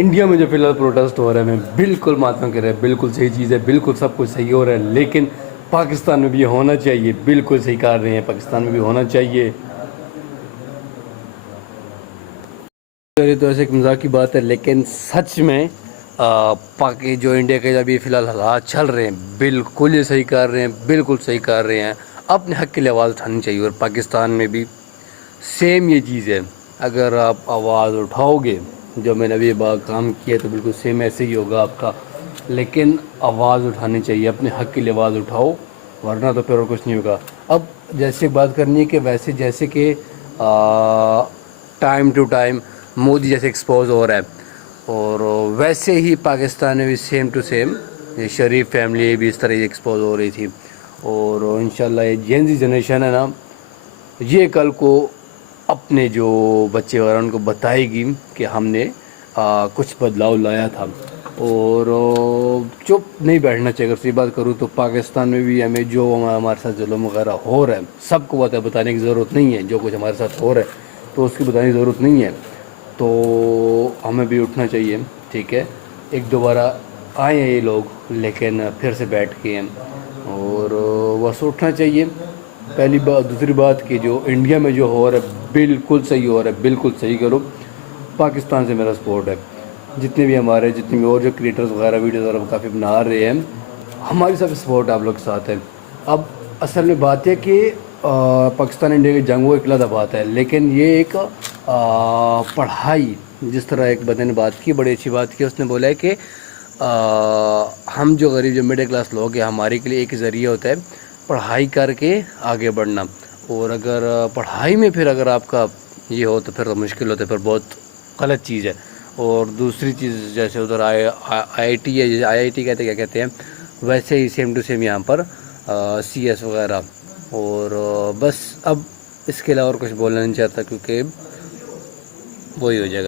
India میں جو فی الحال پروٹیسٹ ہو رہا ہے میں بالکل ماتم کر رہا ہے، بالکل صحیح چیز ہے، بالکل سب کچھ صحیح ہو رہا ہے، لیکن پاکستان میں بھی یہ ہونا چاہیے، بالکل صحیح کر رہے ہیں، پاکستان میں بھی ہونا چاہیے۔ تو ایسے ایک مزاق کی بات ہے، لیکن سچ میں پاکی جو انڈیا کے ابھی فی الحال حالات چل رہے ہیں بالکل یہ صحیح کر رہے ہیں، بالکل صحیح کر رہے ہیں۔ اپنے حق کے لیے آواز اٹھانی چاہیے، اور پاکستان میں بھی سیم یہ چیز ہے۔ اگر آپ آواز اٹھاؤ گے، جو میں نے ابھی کام کیا تو بالکل سیم ایسے ہی ہوگا آپ کا، لیکن آواز اٹھانی چاہیے، اپنے حق کے لیے آواز اٹھاؤ، ورنہ تو پھر اور کچھ نہیں ہوگا۔ اب جیسے بات کرنی ہے کہ ویسے جیسے کہ ٹائم ٹو ٹائم مودی جیسے ایکسپوز ہو رہا ہے، اور ویسے ہی پاکستان میں بھی سیم ٹو سیم یہ شریف فیملی بھی اس طرح ہی ایکسپوز ہو رہی تھی، اور انشاءاللہ یہ جین زی جنریشن ہے نا، یہ کل کو اپنے جو بچے وغیرہ ان کو بتائے گی کہ ہم نے کچھ بدلاؤ لایا تھا، اور چپ نہیں بیٹھنا چاہیے۔ اگر سی بات کروں تو پاکستان میں بھی ہمیں جو ہمارے ساتھ ظلم وغیرہ ہو رہا ہے سب کو بتانے کی ضرورت نہیں ہے، جو کچھ ہمارے ساتھ ہو رہا ہے تو اس کی بتانے کی ضرورت نہیں ہے، تو ہمیں بھی اٹھنا چاہیے، ٹھیک ہے۔ ایک دوبارہ آئے ہیں یہ لوگ، لیکن پھر سے بیٹھ کے ہیں، اور بس اٹھنا چاہیے۔ پہلی بات، دوسری بات کہ جو انڈیا میں جو ہو رہا ہے بالکل صحیح ہو رہا ہے، بالکل صحیح کرو۔ پاکستان سے میرا سپورٹ ہے، جتنے بھی ہمارے جتنے بھی اور جو کریٹرز وغیرہ ویڈیوز وغیرہ کافی بنا رہے ہیں، ہماری سب سپورٹ آپ لوگ کے ساتھ ہے۔ اب اصل میں بات ہے کہ پاکستان انڈیا کی جنگ وہ ایک علیحدہ بات ہے، لیکن یہ ایک پڑھائی، جس طرح ایک بندے نے بات کی، بڑی اچھی بات کی، اس نے بولا ہے کہ ہم جو غریب جو مڈل کلاس لوگ ہیں، ہمارے کے لیے ایک ذریعہ ہوتا ہے پڑھائی کر کے آگے بڑھنا، اور اگر پڑھائی میں پھر اگر آپ کا یہ ہو تو پھر تو مشکل ہوتا ہے، پھر بہت غلط چیز ہے۔ اور دوسری چیز جیسے ادھر آئی آئی ٹی ہے، آئی آئی ٹی کہتے کیا کہتے ہیں، ویسے ہی سیم ٹو سیم یہاں پر سی ایس وغیرہ، اور بس اب اس کے علاوہ اور کچھ بولنا نہیں چاہتا، کیونکہ وہی ہو جائے گا۔